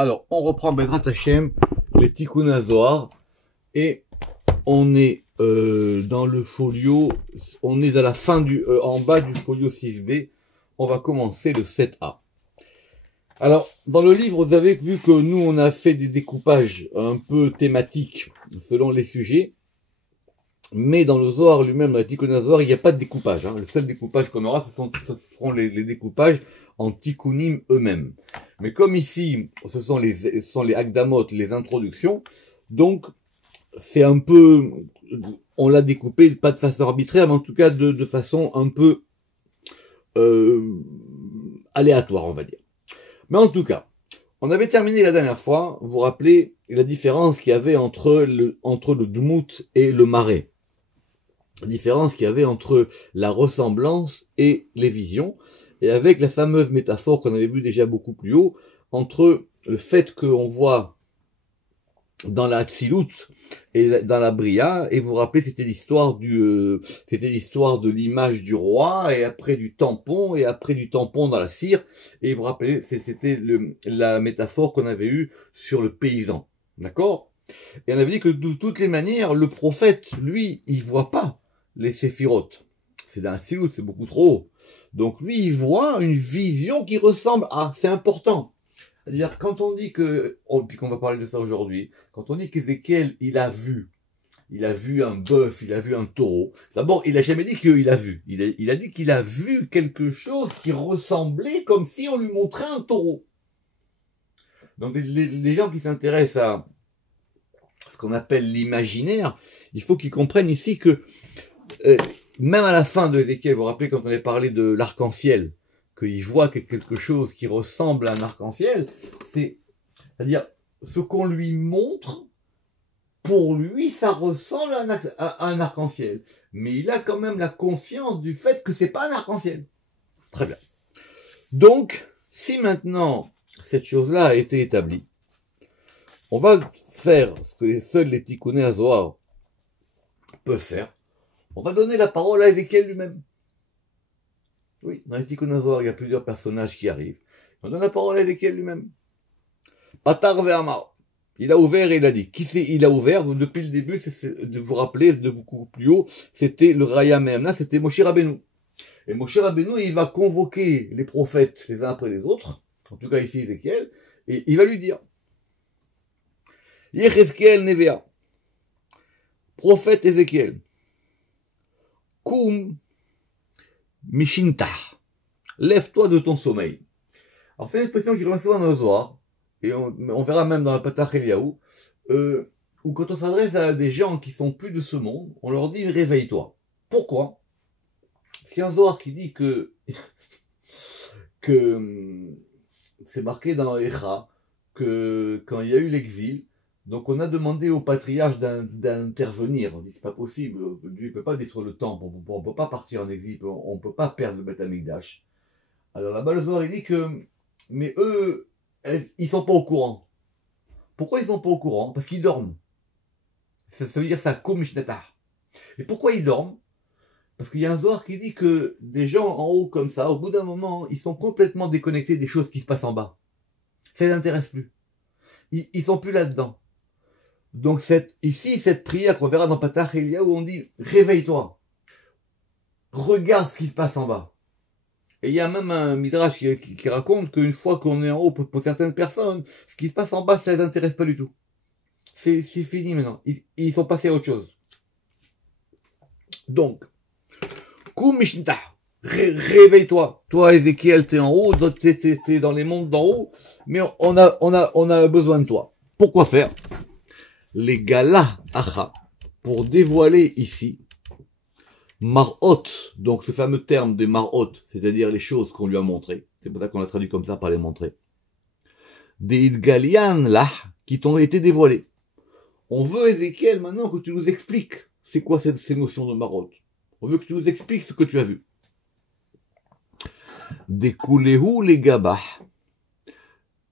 Alors, on reprend Bezrat Hashem, les Tikkun HaZohar, et on est dans le folio, on est dans la fin en bas du folio 6b, on va commencer le 7a. Alors, dans le livre, vous avez vu que nous, on a fait des découpages un peu thématiques selon les sujets, mais dans le Zohar lui-même, dans le Tikkun HaZohar, il n'y a pas de découpage. Le seul découpage qu'on aura, ce seront les découpages en tikkunim eux-mêmes. Mais comme ici, ce sont les Akdamot, les introductions, donc c'est un peu, on l'a découpé, pas de façon arbitraire, mais en tout cas de façon un peu aléatoire, on va dire. Mais en tout cas, on avait terminé la dernière fois, vous vous rappelez la différence qu'il y avait entre le Dmout et le Marais. La différence qu'il y avait entre la ressemblance et les visions, et avec la fameuse métaphore qu'on avait vue déjà beaucoup plus haut, entre le fait qu'on voit dans la Tzilut et dans la Bria, et vous vous rappelez, c'était l'histoire de l'image du roi, et après du tampon, et après du tampon dans la cire, et vous vous rappelez, c'était la métaphore qu'on avait eue sur le paysan. D'accord? Et on avait dit que de toutes les manières, le prophète, lui, il voit pas les séphirotes. C'est dans la Tzilut, c'est beaucoup trop haut. Donc lui, il voit une vision qui ressemble à, c'est important. C'est-à-dire, quand on dit puisqu'on va parler de ça aujourd'hui, quand on dit qu'Ézéchiel, il a vu un bœuf, il a vu un taureau, d'abord, il a jamais dit qu'il a vu. Il a dit qu'il a vu quelque chose qui ressemblait comme si on lui montrait un taureau. Donc, les gens qui s'intéressent à ce qu'on appelle l'imaginaire, il faut qu'ils comprennent ici que, même à la fin de Ézéchiel, vous vous rappelez quand on avait parlé de l'arc-en-ciel, qu'il voit quelque chose qui ressemble à un arc-en-ciel, c'est-à-dire, ce qu'on lui montre, pour lui, ça ressemble à un arc-en-ciel. Mais il a quand même la conscience du fait que c'est pas un arc-en-ciel. Très bien. Donc, si maintenant, cette chose-là a été établie, on va faire ce que seuls les Tikkun HaZohar peuvent faire. On va donner la parole à Ézéchiel lui-même. Oui, dans les Tikkun HaZohar, il y a plusieurs personnages qui arrivent. On donne la parole à Ézéchiel lui-même. Patar ve'amar. Il a ouvert et il a dit. Qui c'est? Il a ouvert, depuis le début, de vous rappeler, de beaucoup plus haut, c'était le Raya Mehemna, c'était Moshe Rabbeinu. Et Moshe Rabbeinu, il va convoquer les prophètes les uns après les autres, en tout cas ici Ézéchiel, et il va lui dire, Yechezkel Nevea, prophète Ézéchiel, Koum Mishinta, lève-toi de ton sommeil. Alors, c'est une expression qui revient souvent dans le Zohar, et on verra même dans la Patach Eliyahu, où quand on s'adresse à des gens qui sont plus de ce monde, on leur dit réveille-toi. Pourquoi? Parce qu'il y a un Zohar qui dit que c'est marqué dans Echa, que quand il y a eu l'exil, donc on a demandé au patriarche d'intervenir. On dit c'est pas possible, Dieu ne peut pas détruire le temple, on peut pas partir en exil, on peut pas perdre le Beth Amikdash. Alors là-bas le Zohar il dit que, mais eux, ils sont pas au courant. Pourquoi ils sont pas au courant? Parce qu'ils dorment. Ça veut dire ça, comme Mishnata. Et pourquoi ils dorment? Parce qu'il y a un Zohar qui dit que des gens en haut comme ça, au bout d'un moment, ils sont complètement déconnectés des choses qui se passent en bas. Ça les intéresse plus. Ils sont plus là-dedans. Donc ici, cette prière qu'on verra dans Patach Eliyahu, où on dit, réveille-toi. Regarde ce qui se passe en bas. Et il y a même un midrash qui raconte qu'une fois qu'on est en haut, pour certaines personnes, ce qui se passe en bas, ça les intéresse pas du tout. C'est fini maintenant. Ils sont passés à autre chose. Donc, Kumishnta, réveille-toi. Toi, Ézéchiel, t'es en haut, t'es dans les mondes d'en haut, mais on a besoin de toi. Pourquoi faire? Les galas acha, pour dévoiler ici, marot, donc ce fameux terme des marot, c'est-à-dire les choses qu'on lui a montrées. C'est pour ça qu'on l'a traduit comme ça, par les montrer. Des idgalian là, qui t'ont été dévoilés. On veut, Ézéchiel, maintenant que tu nous expliques c'est quoi ces notions de marot. On veut que tu nous expliques ce que tu as vu. Des kulehu les gabah,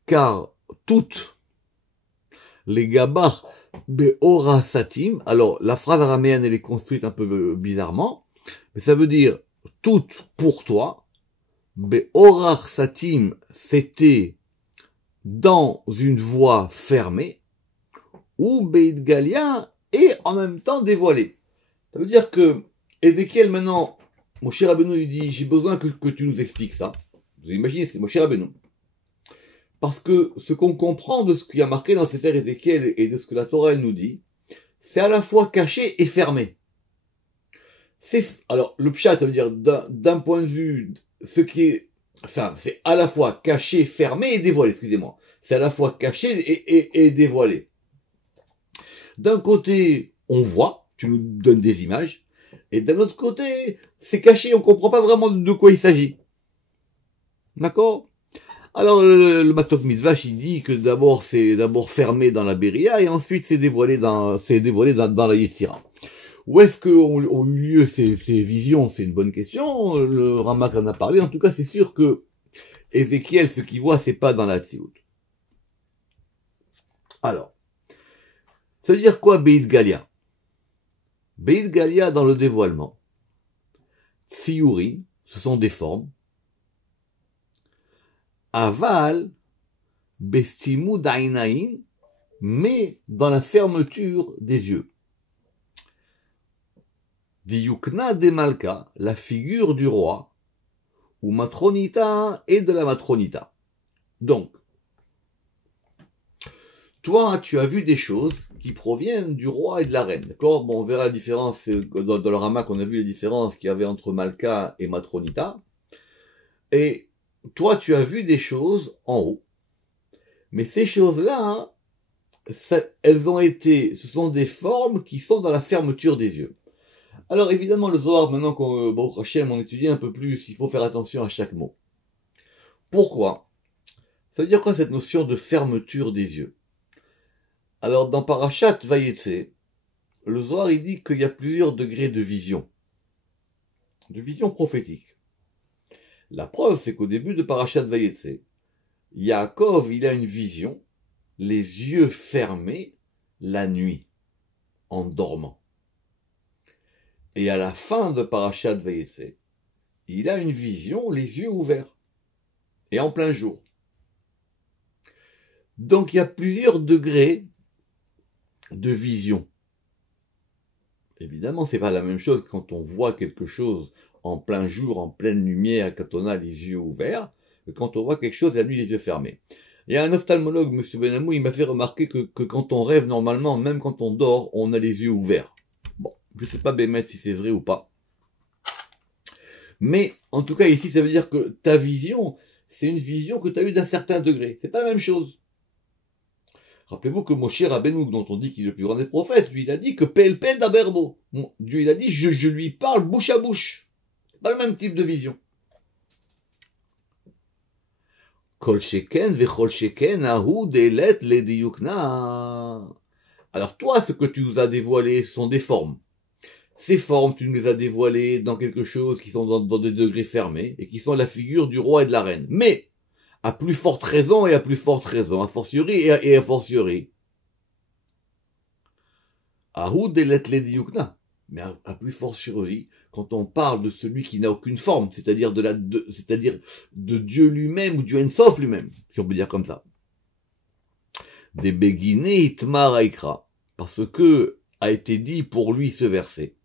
car toutes les gabah be'ora satim, alors la phrase araméenne elle est construite un peu bizarrement, mais ça veut dire toutes pour toi. Be'ora satim, c'était dans une voie fermée, ou Beit Galia est en même temps dévoilé. Ça veut dire que Ézéchiel maintenant, Moshe Rabbeinu lui dit, j'ai besoin que tu nous expliques ça. Vous imaginez, c'est Moshe Rabbeinu. Parce que ce qu'on comprend de ce qu'il y a marqué dans Sefer Ézéchiel et de ce que la Torah elle nous dit, c'est à la fois caché et fermé. Alors, le pshat, ça veut dire, d'un point de vue, ce qui est, enfin, c'est à la fois caché, fermé et dévoilé, excusez-moi. C'est à la fois caché et dévoilé. D'un côté, on voit, tu nous donnes des images, et d'un autre côté, c'est caché, on comprend pas vraiment de quoi il s'agit. D'accord? Alors, le Matok Mitzvah, il dit que d'abord, c'est d'abord fermé dans la Beria, et ensuite c'est dévoilé dans la Yetzira. Où est-ce qu'ont eu lieu ces visions? C'est une bonne question. Le Ramak en a parlé. En tout cas, c'est sûr que Ézéchiel, ce qu'il voit, c'est pas dans la Tziout. Alors, ça veut dire quoi, Beit Galia? Beit Galia, dans le dévoilement. Tsiurim, ce sont des formes. Aval, Bestimud Ainaïn, mais dans la fermeture des yeux. Diyukna de Malka, la figure du roi, ou Matronita et de la Matronita. Donc, toi, tu as vu des choses qui proviennent du roi et de la reine, d'accord? Bon, on verra la différence, dans le Ramak, on a vu les différences qu'il y avait entre Malka et Matronita. Et toi, tu as vu des choses en haut. Mais ces choses-là, ce sont des formes qui sont dans la fermeture des yeux. Alors évidemment, le Zohar, maintenant qu'on Hachem, on étudie un peu plus, il faut faire attention à chaque mot. Pourquoi? Ça veut dire quoi cette notion de fermeture des yeux? Alors dans Parashat Vayetse, le Zohar il dit qu'il y a plusieurs degrés de vision prophétique. La preuve, c'est qu'au début de Parashat Vayetse, Yaakov, il a une vision, les yeux fermés, la nuit, en dormant. Et à la fin de Parashat Vayetse, il a une vision, les yeux ouverts, et en plein jour. Donc il y a plusieurs degrés de vision. Évidemment, c'est pas la même chose quand on voit quelque chose en plein jour, en pleine lumière, quand on a les yeux ouverts, que quand on voit quelque chose la nuit les yeux fermés. Il y a un ophtalmologue, M. Benamou, il m'a fait remarquer que quand on rêve normalement, même quand on dort, on a les yeux ouverts. Bon, je sais pas Bémet si c'est vrai ou pas. Mais, en tout cas, ici, ça veut dire que ta vision, c'est une vision que tu as eue d'un certain degré. C'est pas la même chose. Rappelez-vous que Moshe Rabbeinu, dont on dit qu'il est le plus grand des prophètes, lui, il a dit que Pelpel d'Aberbo. Dieu, il a dit, je lui parle bouche à bouche. C'est pas le même type de vision. Kol sheken vechol sheken ahu delet lediyukna. Alors toi, ce que tu nous as dévoilé, ce sont des formes. Ces formes, tu nous les as dévoilées dans quelque chose qui sont dans des degrés fermés, et qui sont la figure du roi et de la reine. Mais, à plus forte raison, a fortiori et a fortiori. Ahu delet lediyukna. Mais à plus fortiori, quand on parle de celui qui n'a aucune forme, c'est-à-dire de Dieu lui-même, ou Dieu Ensof lui-même, si on peut dire comme ça. Des begine itmar aikra. Parce que a été dit pour lui ce verset.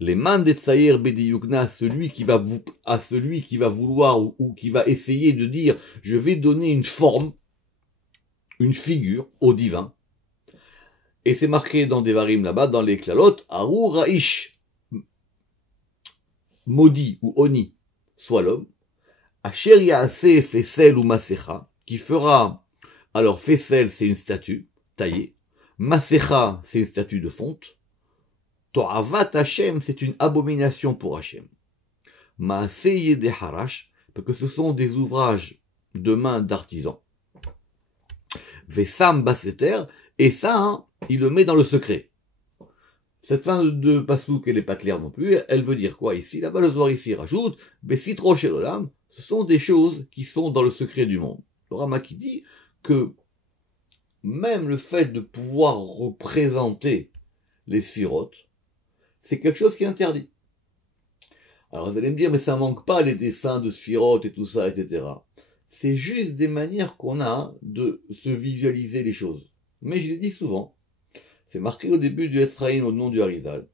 Les man de tsayer bediyukna, celui qui va vouloir ou qui va essayer de dire, je vais donner une forme, une figure au divin. Et c'est marqué dans Devarim là-bas, dans les Klalot, Aru Raish, maudit ou oni, soit l'homme, Asher Yaase Fessel ou Masecha, qui fera, alors Fessel c'est une statue taillée, Masecha c'est une statue de fonte, To'avat Hashem c'est une abomination pour Hashem. Maaseye de Harash, parce que ce sont des ouvrages de mains d'artisans. Vesam Baseter, et ça, il le met dans le secret. Cette fin de Passouk, elle n'est pas claire non plus, elle veut dire quoi ici? Là-bas, le Zohar ici rajoute, Besitro Shelolam, ce sont des choses qui sont dans le secret du monde. Le Rama qui dit que même le fait de pouvoir représenter les sphirotes, c'est quelque chose qui est interdit. Alors vous allez me dire, mais ça manque pas les dessins de sphirotes et tout ça, etc. c'est juste des manières qu'on a de se visualiser les choses. Mais je l'ai dit souvent, c'est marqué au début du Esraïn au nom du Harizal,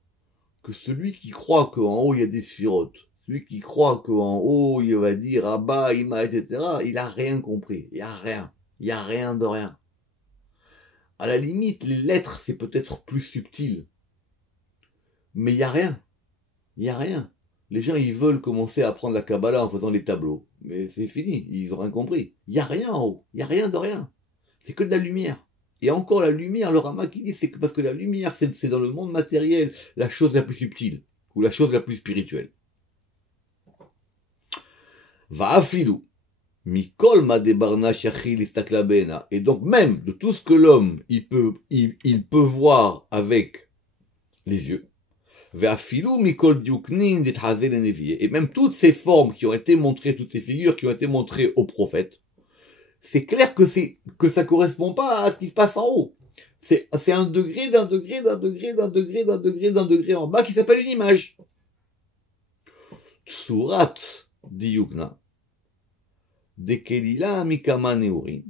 que celui qui croit qu'en haut il y a des sphirotes, celui qui croit qu'en haut il va dire Abba, Ima, etc., il a rien compris. Il y a rien. Il y a rien de rien. À la limite, les lettres, c'est peut-être plus subtil. Mais il y a rien. Il y a rien. Les gens, ils veulent commencer à apprendre la Kabbalah en faisant les tableaux. Mais c'est fini. Ils ont rien compris. Il y a rien en haut. Il y a rien de rien. C'est que de la lumière. Et encore la lumière, le Rama qui dit, c'est que parce que la lumière, c'est dans le monde matériel la chose la plus subtile. Ou la chose la plus spirituelle. Va afilou. Mikol ma debarna shachil istaklabena. Et donc même de tout ce que l'homme il peut voir avec les yeux. Ve'afilou mikol diuknin dithazel enevie. Et même toutes ces formes qui ont été montrées, toutes ces figures qui ont été montrées aux prophètes, c'est clair que ça correspond pas à ce qui se passe en haut. C'est un degré d'un degré d'un degré d'un degré d'un degré d'un degré en bas qui s'appelle une image. Tsurat diyukna. Dekelila mikama neurim.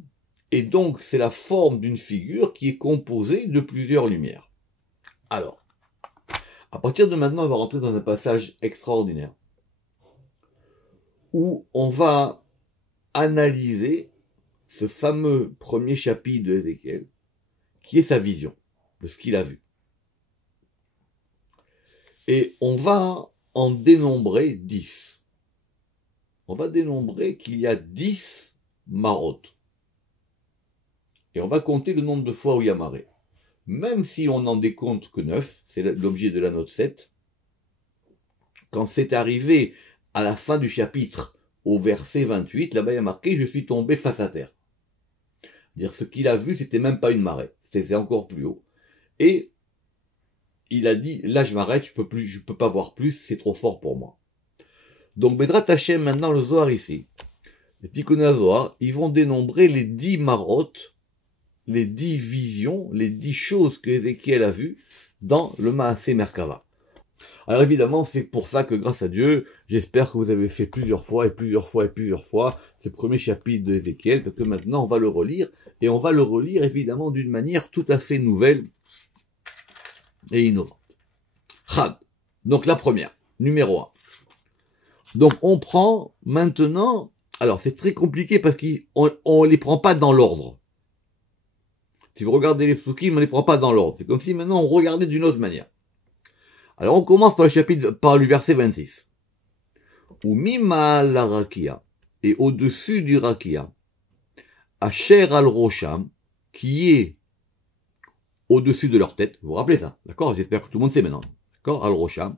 Et donc, c'est la forme d'une figure qui est composée de plusieurs lumières. Alors, à partir de maintenant, on va rentrer dans un passage extraordinaire où on va analyser ce fameux premier chapitre de Ézéchiel qui est sa vision de ce qu'il a vu. Et on va en dénombrer 10. On va dénombrer qu'il y a 10 marot. Et on va compter le nombre de fois où il y a marée. Même si on n'en décompte que 9, c'est l'objet de la note 7, quand c'est arrivé à la fin du chapitre, au verset 28, là-bas il y a marqué « Je suis tombé face à terre ». Dire ce qu'il a vu, c'était même pas une marée, c'était encore plus haut. Et il a dit « Là je m'arrête, je peux pas voir plus, c'est trop fort pour moi ». Donc, Bedrat Hashem, maintenant, le Zohar ici, les Tikkun Zohar, ils vont dénombrer les 10 marot, les 10 visions, les 10 choses que Ézéchiel a vues dans le Maaseh Merkava. Alors évidemment, c'est pour ça que grâce à Dieu, j'espère que vous avez fait plusieurs fois ce premier chapitre de Ézéchiel, parce que maintenant on va le relire, et on va le relire évidemment d'une manière tout à fait nouvelle et innovante. Chad. Donc la première, numéro 1. Donc on prend maintenant, alors c'est très compliqué parce qu'on les prend pas dans l'ordre. Si vous regardez les psukim, on les prend pas dans l'ordre. C'est comme si maintenant on regardait d'une autre manière. Alors on commence par le chapitre, par le verset 26. Ou mima la rakia, et au-dessus du rakia, asher al rosham, qui est au-dessus de leur tête. Vous vous rappelez ça, d'accord? J'espère que tout le monde sait maintenant. D'accord? Al rosham.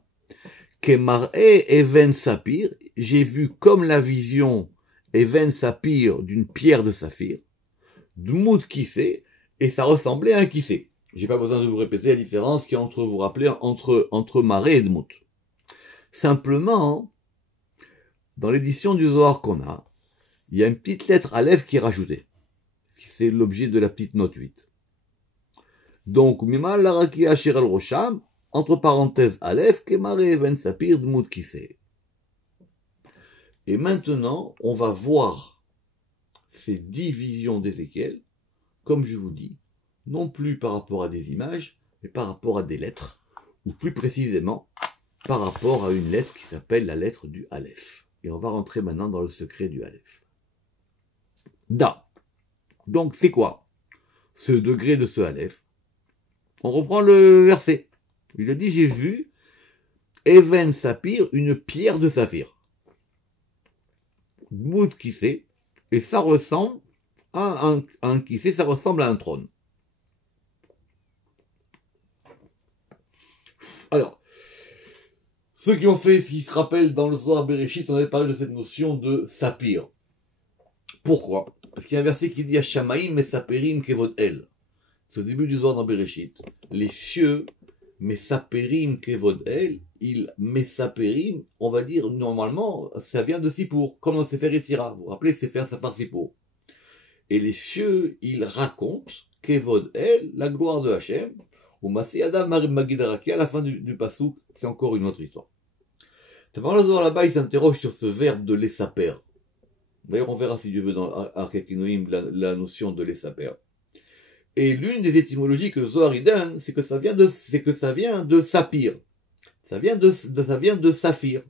Kemar'e even sapir, j'ai vu comme la vision even sapir d'une pierre de saphir, dmout kissé, et ça ressemblait à un kissé. J'ai pas besoin de vous répéter la différence qu'il y a entre, vous rappeler, entre marée et dmout. Simplement, dans l'édition du Zohar qu'on a, il y a une petite lettre Aleph qui est rajoutée. C'est l'objet de la petite note 8. Donc, mimal laraki asher al rosham, entre parenthèses Aleph, Kemaré Ben Sapir Dmout Kissé. Et maintenant, on va voir ces 10 visions d'Ézéchiel, comme je vous dis, non plus par rapport à des images, mais par rapport à des lettres, ou plus précisément, par rapport à une lettre qui s'appelle la lettre du Aleph. Et on va rentrer maintenant dans le secret du Aleph. Da. Donc, c'est quoi ce degré de ce Aleph? On reprend le verset. Il a dit, j'ai vu Even Sapir, une pierre de saphir. Dmout kissé, et ça ressemble à un kissé, ça ressemble à un trône. Alors, ceux qui ont fait, ce qui se rappellent dans le Zohar Bereshit, on avait parlé de cette notion de saphir. Pourquoi? Parce qu'il y a un verset qui dit Hashamaim mesaperim kevod el. C'est au début du Zohar dans Bereshit. Les cieux mesaperim kevod el, mesaperim, on va dire normalement, ça vient de Sippour, comme dans Sefer Yetzira. Vous vous rappelez Sefer Safar Sippour. Et les cieux, ils racontent kevod el, la gloire de Hachem, ou Masé Adam Magidaraki, à la fin du Passouk, c'est encore une autre histoire. Le Zohar là-bas, il s'interroge sur ce verbe de l'essaper. D'ailleurs, on verra si Dieu veut dans Arkekinoïm la notion de l'essaper. Et l'une des étymologies que Zohar y donne, c'est que ça vient de saphir. Ça vient de saphir.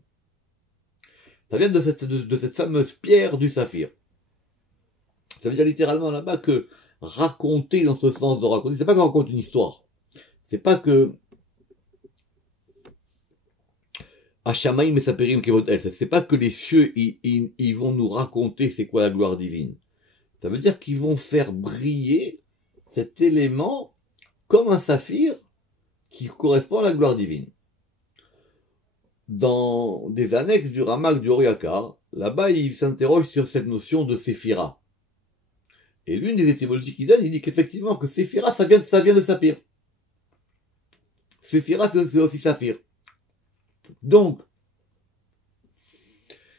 Ça vient de cette fameuse pierre du saphir. Ça veut dire littéralement là-bas que raconter dans ce sens de raconter, c'est pas qu'on raconte une histoire. C'est pas que Hashamaim et Saperim Kevotel, c'est pas que les cieux ils vont nous raconter c'est quoi la gloire divine. Ça veut dire qu'ils vont faire briller cet élément comme un saphir qui correspond à la gloire divine. Dans des annexes du Ramak du Oriakar, là-bas il s'interroge sur cette notion de séphira. Et l'une des étymologies qu'il donne, il dit qu'effectivement, que Séphira, ça vient de Saphir. Séphira, c'est aussi Saphir. Donc,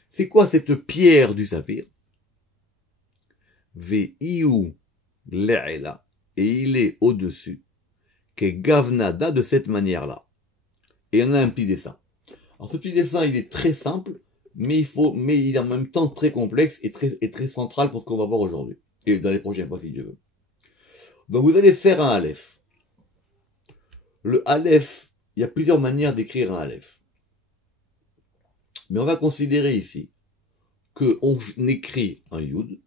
c'est quoi cette pierre du Saphir? Ve'iu le'ela, et il est au-dessus, qu'est Gavnada de cette manière-là. Et on a un petit dessin. Alors ce petit dessin, il est très simple, mais il est en même temps très complexe et très central pour ce qu'on va voir aujourd'hui. Et dans les prochaines fois, si Dieu veut. Donc vous allez faire un Aleph. Le Aleph, il y a plusieurs manières d'écrire un Aleph. Mais on va considérer ici qu'on écrit un Yud.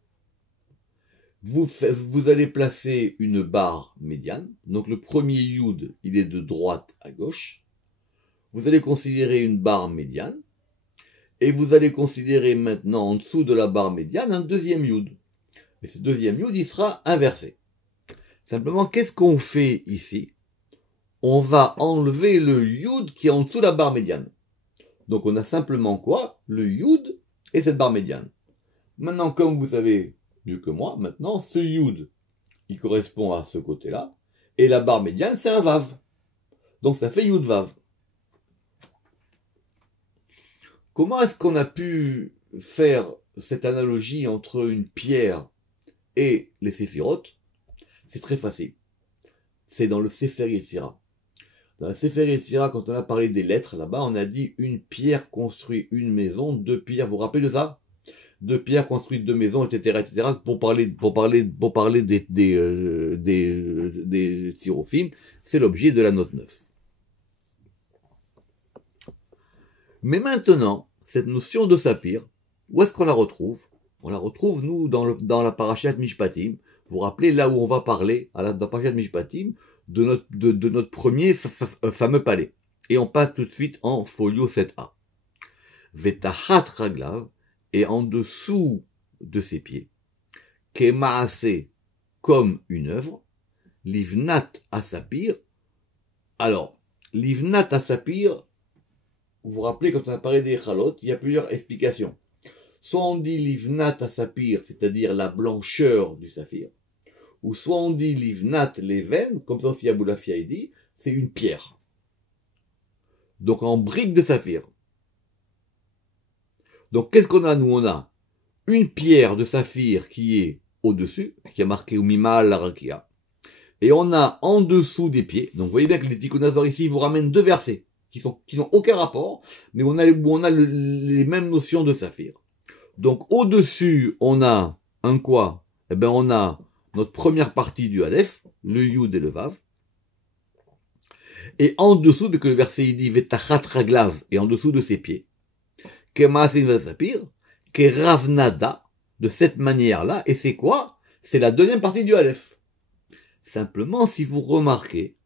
Vous allez placer une barre médiane. Donc le premier Yud, il est de droite à gauche. Vous allez considérer une barre médiane. Et vous allez considérer maintenant en dessous de la barre médiane un deuxième Yud. Et ce deuxième Yud, il sera inversé. Simplement, qu'est-ce qu'on fait ici? On va enlever le Yud qui est en dessous de la barre médiane. Donc on a simplement quoi? Le Yud et cette barre médiane. Maintenant, comme vous savez mieux que moi, maintenant, ce Yud, il correspond à ce côté-là. Et la barre médiane, c'est un Vav. Donc ça fait Yud Vav. Comment est-ce qu'on a pu faire cette analogie entre une pierre et les séphirotes? C'est très facile. C'est dans le Sefer Yetzira. Dans le Sefer Yetzira, quand on a parlé des lettres, là-bas, on a dit une pierre construit une maison, deux pierres, vous vous rappelez de ça? Deux pierres construisent deux maisons, etc., pour parler des Tsirophim, c'est l'objet de la note 9. Mais maintenant, cette notion de saphir, où est-ce qu'on la retrouve? On la retrouve, nous, dans la Parashat Mishpatim. Vous vous rappelez, là où on va parler, dans la Parashat Mishpatim, de notre premier fameux palais. Et on passe tout de suite en folio 7a. Vetahat raglav, et en dessous de ses pieds, kemaase, comme une œuvre, livnat asapir. Alors, livnat asapir, vous vous rappelez, quand on a parlé des chalot, il y a plusieurs explications. Soit on dit livnat asapir, c'est-à-dire la blancheur du saphir, ou soit on dit livnat leven, comme ça aussi Aboulafia dit, c'est une pierre. Donc en brique de saphir. Donc qu'est-ce qu'on a, nous? On a une pierre de saphir qui est au-dessus, qui a marqué Umimal Larakia, et on a en dessous des pieds. Donc vous voyez bien que les Tikkun Azor ici vous ramènent deux versets qui n'ont aucun rapport, mais on a les mêmes notions de saphir. Donc au-dessus, on a un quoi? Eh ben on a notre première partie du Aleph, le Yud et le Vav. Et en dessous, dès que le verset il dit Vetachat raglav, et en dessous de ses pieds, Kemasin vasapir, Keravnada, de cette manière-là, et c'est quoi? C'est la deuxième partie du Aleph. Simplement, si vous remarquez,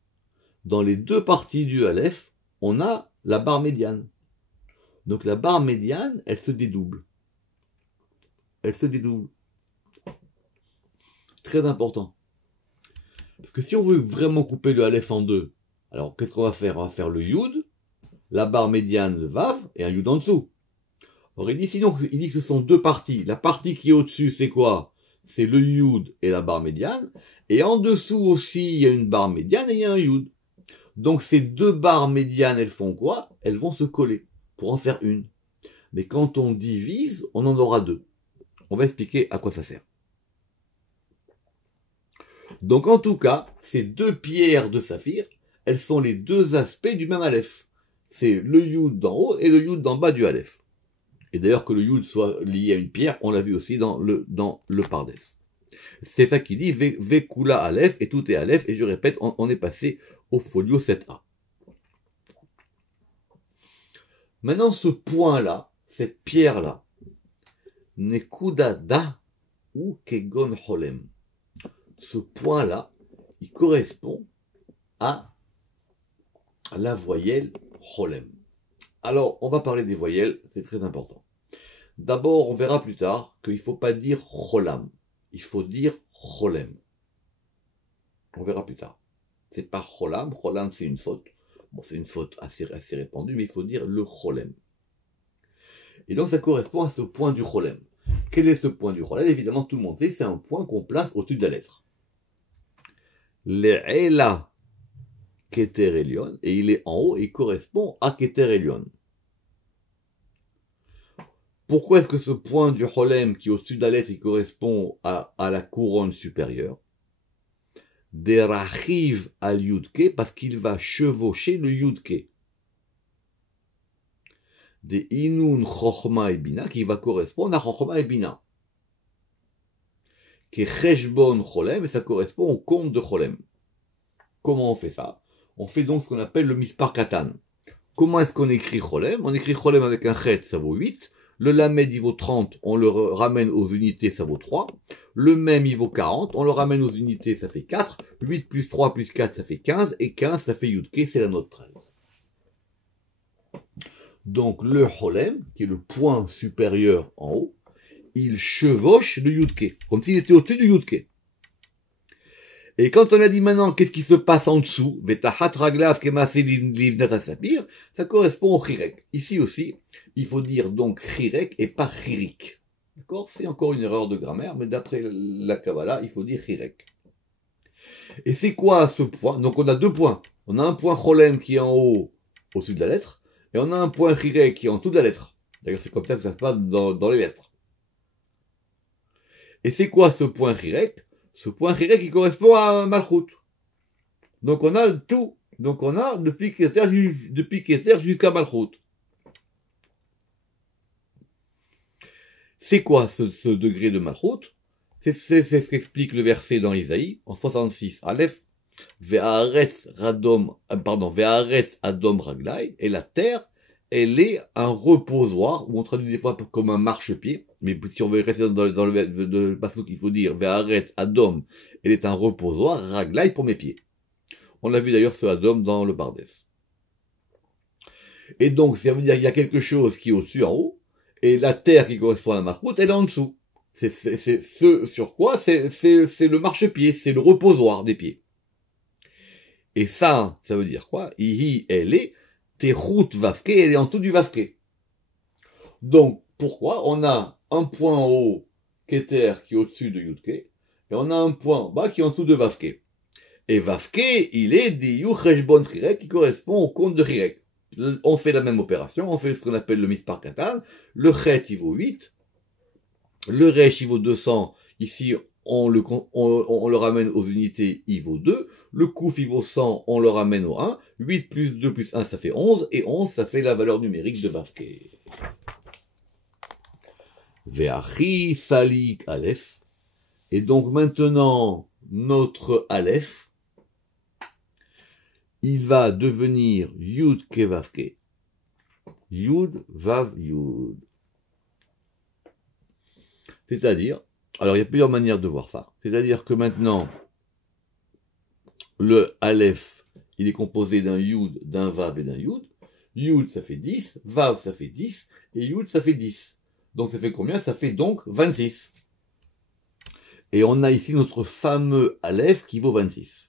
dans les deux parties du Aleph, on a la barre médiane. Donc la barre médiane, elle se dédouble. Elle se dédouble. Très important. Parce que si on veut vraiment couper le Aleph en deux, alors qu'est-ce qu'on va faire? On va faire le Yud, la barre médiane, le Vav, et un Yud en dessous. Alors il dit sinon, il dit que ce sont deux parties. La partie qui est au-dessus, c'est quoi? C'est le Yud et la barre médiane. Et en dessous aussi, il y a une barre médiane et il y a un Yud. Donc ces deux barres médianes, elles font quoi? Elles vont se coller pour en faire une. Mais quand on divise, on en aura deux. On va expliquer à quoi ça sert. Donc en tout cas, ces deux pierres de saphir, elles sont les deux aspects du même Aleph. C'est le Yud d'en haut et le Yud d'en bas du Aleph. Et d'ailleurs, que le Yud soit lié à une pierre, on l'a vu aussi dans le Pardes. C'est ça qui dit Vekula Aleph, et tout est Aleph, et je répète, on est passé au folio 7a. Maintenant, ce point-là, cette pierre-là, Nekuda Da ou Kegon Holem. Ce point-là, il correspond à la voyelle Holem. Alors, on va parler des voyelles, c'est très important. D'abord, on verra plus tard qu'il ne faut pas dire Cholam, il faut dire Cholem. On verra plus tard. C'est pas Cholam, Cholam c'est une faute. Bon, c'est une faute assez répandue, mais il faut dire le Cholem. Et donc ça correspond à ce point du Cholem. Quel est ce point du Cholem? Évidemment, tout le monde sait, c'est un point qu'on place au-dessus de la lettre. Le'ela Keter Elion, et il est en haut et il correspond à Keter Elion. Pourquoi est-ce que ce point du Cholem qui est au-dessus de la lettre, il correspond à la couronne supérieure? Derachiv al Yudke, parce qu'il va chevaucher le Yudke. De Inun Chochma et Bina, qui va correspondre à Chochma et Bina. Qui est Cheshbon Cholem, et ça correspond au compte de Cholem. Comment on fait ça? On fait donc ce qu'on appelle le Mispar Katan. Comment est-ce qu'on écrit Cholem? On écrit Cholem avec un Chet, ça vaut 8. Le Lamed, il vaut 30, on le ramène aux unités, ça vaut 3. Le Mem, il vaut 40, on le ramène aux unités, ça fait 4. 8 plus 3 plus 4, ça fait 15. Et 15, ça fait Yudke, c'est la note 13. Donc le Cholem, qui est le point supérieur en haut, il chevauche le Yudke, comme s'il était au-dessus du Yudke. Et quand on a dit maintenant qu'est-ce qui se passe en dessous, ça correspond au Chirek. Ici aussi, il faut dire donc Chirek et pas Chirik. D'accord? C'est encore une erreur de grammaire, mais d'après la Kabbalah, il faut dire Chirek. Et c'est quoi ce point? Donc on a deux points. On a un point Cholem qui est en haut, au-dessus de la lettre, et on a un point Chirek qui est en dessous de la lettre. D'ailleurs, c'est comme ça que ça se passe dans les lettres. Et c'est quoi ce point Chirek? Ce point Chirek qui correspond à Malchut. Donc on a tout. Donc on a depuis Keter jusqu'à Malchut. C'est quoi ce degré de Malchut? C'est ce qu'explique le verset dans Isaïe, en 66, Aleph, Ve'aretz Adom Raglai, et la terre, elle est un reposoir, ou on traduit des fois comme un marchepied, mais si on veut rester dans le passage qu'il faut dire, Ve'aretz Adom, elle est un reposoir, Raglai pour mes pieds. On l'a vu d'ailleurs ce Adom dans le Pardes. Et donc, ça veut dire qu'il y a quelque chose qui est au-dessus en haut, et la terre qui correspond à la Malchut, elle est en dessous. C'est ce sur quoi c'est le marchepied, c'est le reposoir des pieds. Et ça veut dire quoi? Ihi, elle est, Techut Vavke, elle est en dessous du Vavke. Donc, pourquoi? On a un point en haut, Keter, qui est au-dessus de Yudke, et on a un point en bas qui est en dessous de Vavke. Et Vavke, il est Diyu Cheshbon Chirek, qui correspond au compte de Chirek. On fait la même opération, on fait ce qu'on appelle le Mispar Katan, le Chet, il vaut 8, le Resh, il vaut 200, ici, on le ramène aux unités, il vaut 2, le Kouf, il vaut 100, on le ramène au 1, 8 plus 2 plus 1, ça fait 11, et 11, ça fait la valeur numérique de Vavke. Ve'achi Salik Aleph, et donc maintenant, notre Aleph, il va devenir Yud Kevavke. Yud Vav Yud. C'est-à-dire, alors il y a plusieurs manières de voir ça. C'est-à-dire que maintenant, le Aleph, il est composé d'un Yud, d'un Vav et d'un Yud. Yud, ça fait 10, Vav, ça fait 10, et Yud, ça fait 10. Donc ça fait combien? Ça fait donc 26. Et on a ici notre fameux Aleph qui vaut 26.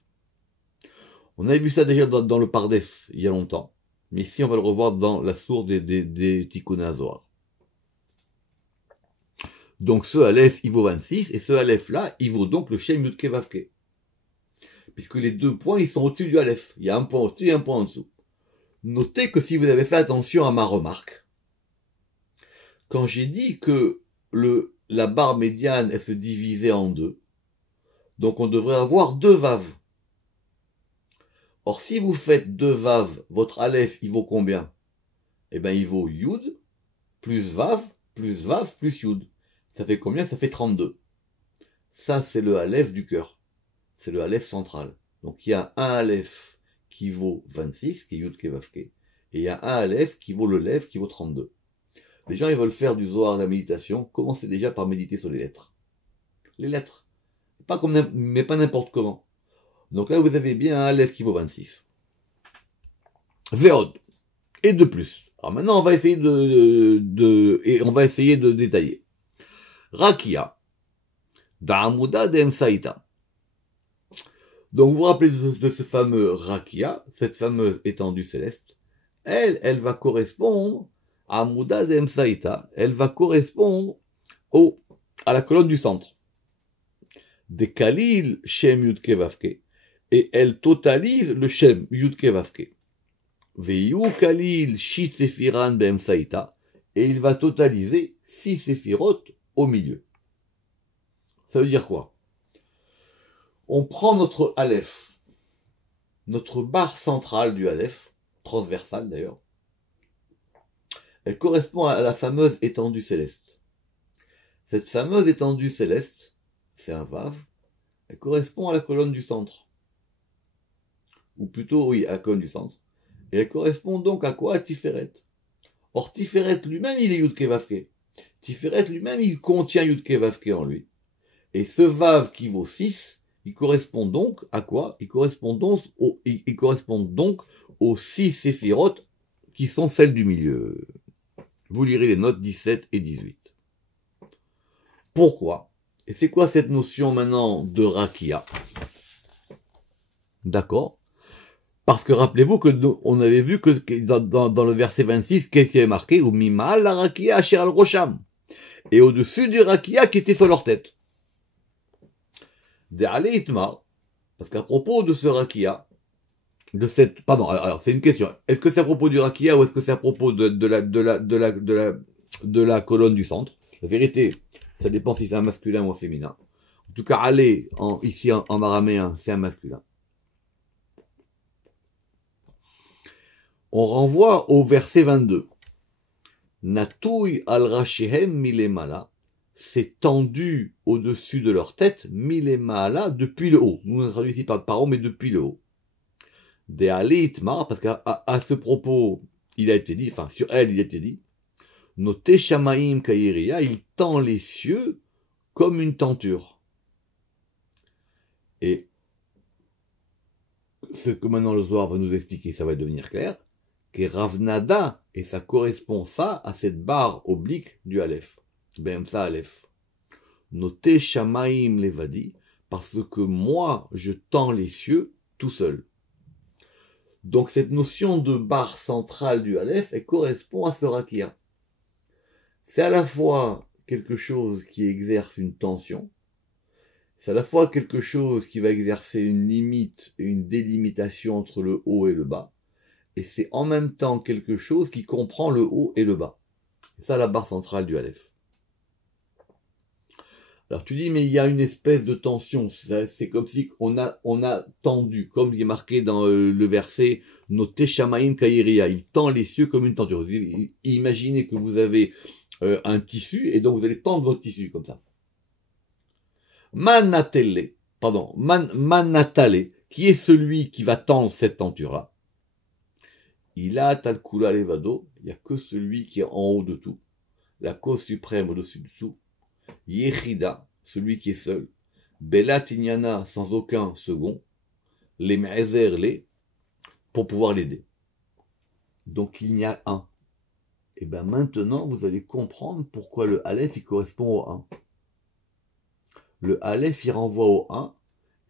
On avait vu ça déjà dans le Pardes il y a longtemps. Mais ici, on va le revoir dans la source des Tikkun HaZohar. Donc ce Aleph, il vaut 26, et ce Aleph-là, il vaut donc le Shem Yud Kevavke. Puisque les deux points, ils sont au-dessus du Aleph. Il y a un point au-dessus et un point en dessous. Notez que si vous avez fait attention à ma remarque, quand j'ai dit que la barre médiane, elle se divisait en deux, donc on devrait avoir deux vaves. Or, si vous faites deux vaves, votre Aleph, il vaut combien? Eh ben, il vaut Yud plus Vav, plus Yud. Ça fait combien? Ça fait 32. Ça, c'est le Aleph du cœur. C'est le Aleph central. Donc, il y a un Aleph qui vaut 26, qui est Yud Kevavke, et il y a un Aleph qui vaut le Lev, qui vaut 32. Les gens, ils veulent faire du Zohar de la méditation. Commencez déjà par méditer sur les lettres. Les lettres. Mais pas n'importe comment. Donc là, vous avez bien un Aleph qui vaut 26. Véod. Et de plus. Alors maintenant, on va essayer de détailler. Rakia. Da'amuda d'Emsaïta. Donc vous vous rappelez de ce fameux Rakia, cette fameuse étendue céleste. Elle va correspondre à Amuda d'Emsaïta. Elle va correspondre à la colonne du centre. Des Kalil Shem Yud Kevavke. Et elle totalise le Shem Yud Kevavke. Veyu Kalil Shit Sefiran Be'emsaïta. Et il va totaliser 6 séphirot au milieu. Ça veut dire quoi? On prend notre Aleph, notre barre centrale du Aleph, transversale d'ailleurs. Elle correspond à la fameuse étendue céleste. Cette fameuse étendue céleste, c'est un Vav, elle correspond à la colonne du centre. Ou plutôt, oui, à la colonne du centre. Et elle correspond donc à quoi? À Tiferet. Or, Tiferet lui-même, il est Yud Kevavke. Tiferet lui-même, il contient Yud Kevavke en lui. Et ce Vav qui vaut 6, il correspond donc à quoi? Il correspond donc aux 6 séphirotes qui sont celles du milieu. Vous lirez les notes 17 et 18. Pourquoi? Et c'est quoi cette notion maintenant de Rakia? D'accord? Parce que rappelez-vous que on avait vu que dans le verset 26, qu'est-ce qui est marqué? Ou Mimal la Rakia Asher al Rosham. Et au-dessus du Rakia qui était sur leur tête. De'ale Itmar. Parce qu'à propos de ce Rakia, alors c'est une question. Est-ce que c'est à propos du Rakia ou est-ce que c'est à propos de la colonne du centre? La vérité, ça dépend si c'est un masculin ou un féminin. En tout cas, aller ici en araméen, c'est un masculin. On renvoie au verset 22. Natouy al rashehem milemala. C'est tendu au-dessus de leur tête, milemala, depuis le haut. Nous on traduit ici par haut, mais depuis le haut. De'ale itmar, parce qu'à ce propos, il a été dit, enfin sur elle, il a été dit, Note shamaim kairiya, il tend les cieux comme une tenture. Et ce que maintenant le Zohar va nous expliquer, ça va devenir clair, que Ravnada, et ça correspond ça à cette barre oblique du Aleph. Ben ça Aleph. Note shamaim levadi, parce que moi, je tends les cieux tout seul. Donc cette notion de barre centrale du Aleph, elle correspond à ce Rakia. C'est à la fois quelque chose qui exerce une tension, c'est à la fois quelque chose qui va exercer une limite et une délimitation entre le haut et le bas, et c'est en même temps quelque chose qui comprend le haut et le bas. C'est ça la barre centrale du Aleph. Alors tu dis, mais il y a une espèce de tension, c'est comme si on a tendu, comme il est marqué dans le verset, Note shamaim kairiya, il tend les cieux comme une tenture. Imaginez que vous avez un tissu, et donc vous allez tendre votre tissu comme ça. Manatale, qui est celui qui va tendre cette tenture-là. Il a talkula levado, il n'y a que celui qui est en haut de tout, la cause suprême au-dessus de tout. Yechida, celui qui est seul. Bela tinyana, sans aucun second. Les me'ezer les, pour pouvoir l'aider. Donc il y a un. Et bien maintenant, vous allez comprendre pourquoi le Aleph, il correspond au 1. Le Aleph, il renvoie au 1,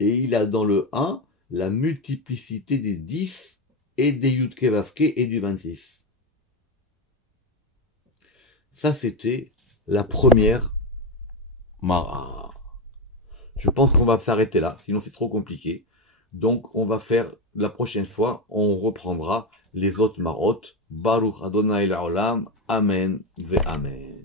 et il a dans le 1 la multiplicité des 10 et des Yud Kevavke et du 26. Ça, c'était la première Mara. Je pense qu'on va s'arrêter là, sinon c'est trop compliqué. Donc on va faire, la prochaine fois, on reprendra les autres Marot. Baruch Adonai La'olam. Amen ve Amen.